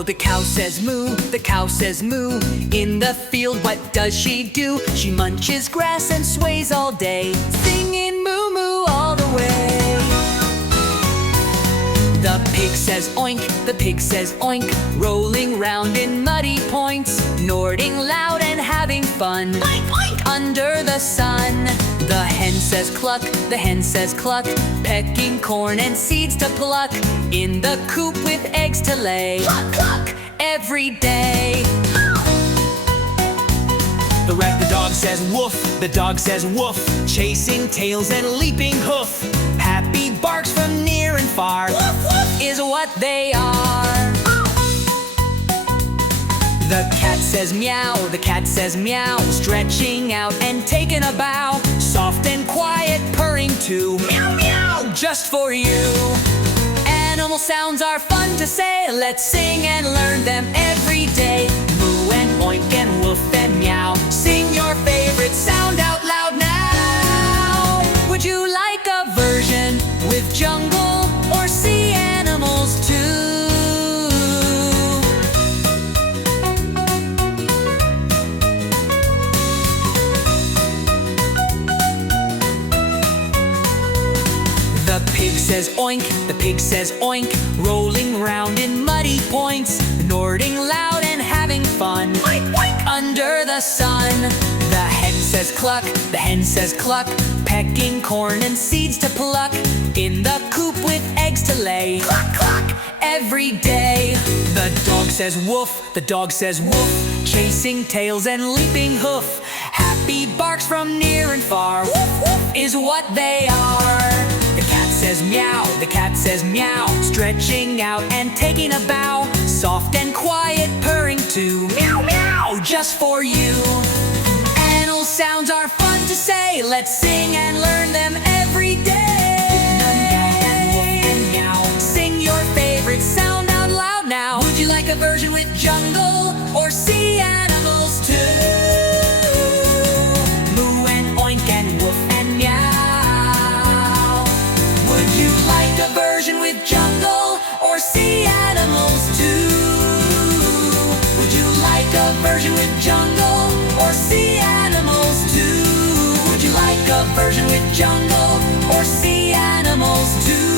Though the cow says moo, the cow says moo. In the field, what does she do? She munches grass and sways all day, singing moo-moo all the way. The pig says oink, the pig says oink, rolling round in muddy points, snorting loud and having fun, oink, oink, under the sun. The hen says cluck, the hen says cluck, pecking corn and seeds to pluck, in the coop with eggs to lay, cluck, cluck, every day. The dog says woof, the dog says woof, chasing tails and leaping hoof. Happy barks from near and far, woof, woof, is what they are. The cat says meow, the cat says meow, stretching out and taking a bow. Soft and quiet purring too, meow meow, just for you. Animal sounds are fun to say, let's sing and learn them every day. Moo and oink and woof and meow, sing your favorite sound out loud now. Would you like a version with jungle or sea animals too? The pig says oink, the pig says oink, rolling round in muddy points, snorting loud and having fun, oink, oink, under the sun. The hen says cluck, the hen says cluck, pecking corn and seeds to pluck, in the coop with eggs to lay, cluck, cluck, every day. The dog says woof, the dog says woof, chasing tails and leaping hoof. Happy barks from near and far, woof, woof, is what they are. The cat says meow, the cat says meow, stretching out and taking a bow. Soft and quiet purring too, meow meow, just for you. Animal sounds are fun to say, let's sing and learn them every day. And meow, sing your favorite sound out loud now. Would you like a version with jungle or sea animals too? Moo and oink and woof and meow. Would you like a version with jungle or sea animals too? Would you like a version with jungle or sea animals too? Would you like a version with jungle or sea animals too?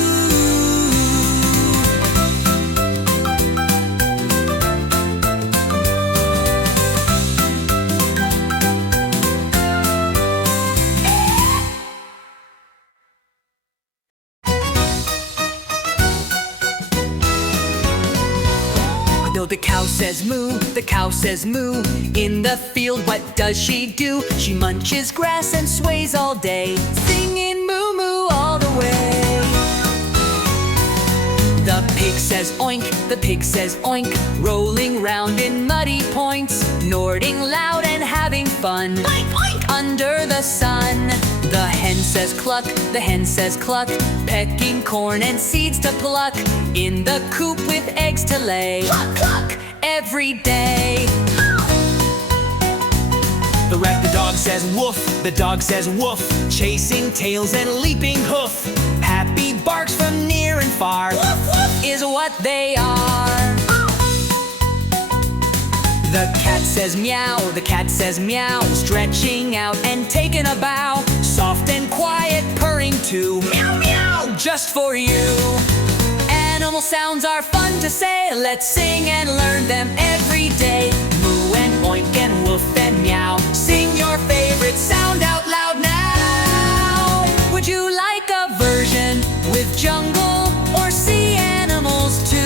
Though the cow says moo, the cow says moo. In the field, what does she do? She munches grass and sways all day, singing moo-moo all the way. The pig says oink, the pig says oink, rolling round in muddy points, snorting loud and having fun, oink, oink, under the sun. The hen says cluck, the hen says cluck, pecking corn and seeds to pluck, in the coop with eggs to lay, cluck, cluck, every day. The dog says woof, the dog says woof, chasing tails and leaping hoof. Happy barks from near and far, woof, woof, is what they are. The cat says meow, the cat says meow, stretching out and taking a bow. Soft and quiet purring too, meow meow, just for you. Animal sounds are fun to say, let's sing and learn them every day. Moo and oink and woof and meow, sing your favorite sound out loud now. Would you like a version with jungle or sea animals too?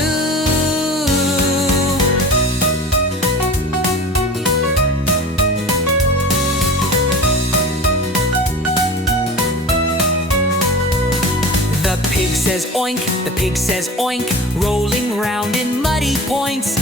The pig says oink, the pig says oink, rolling round in muddy points,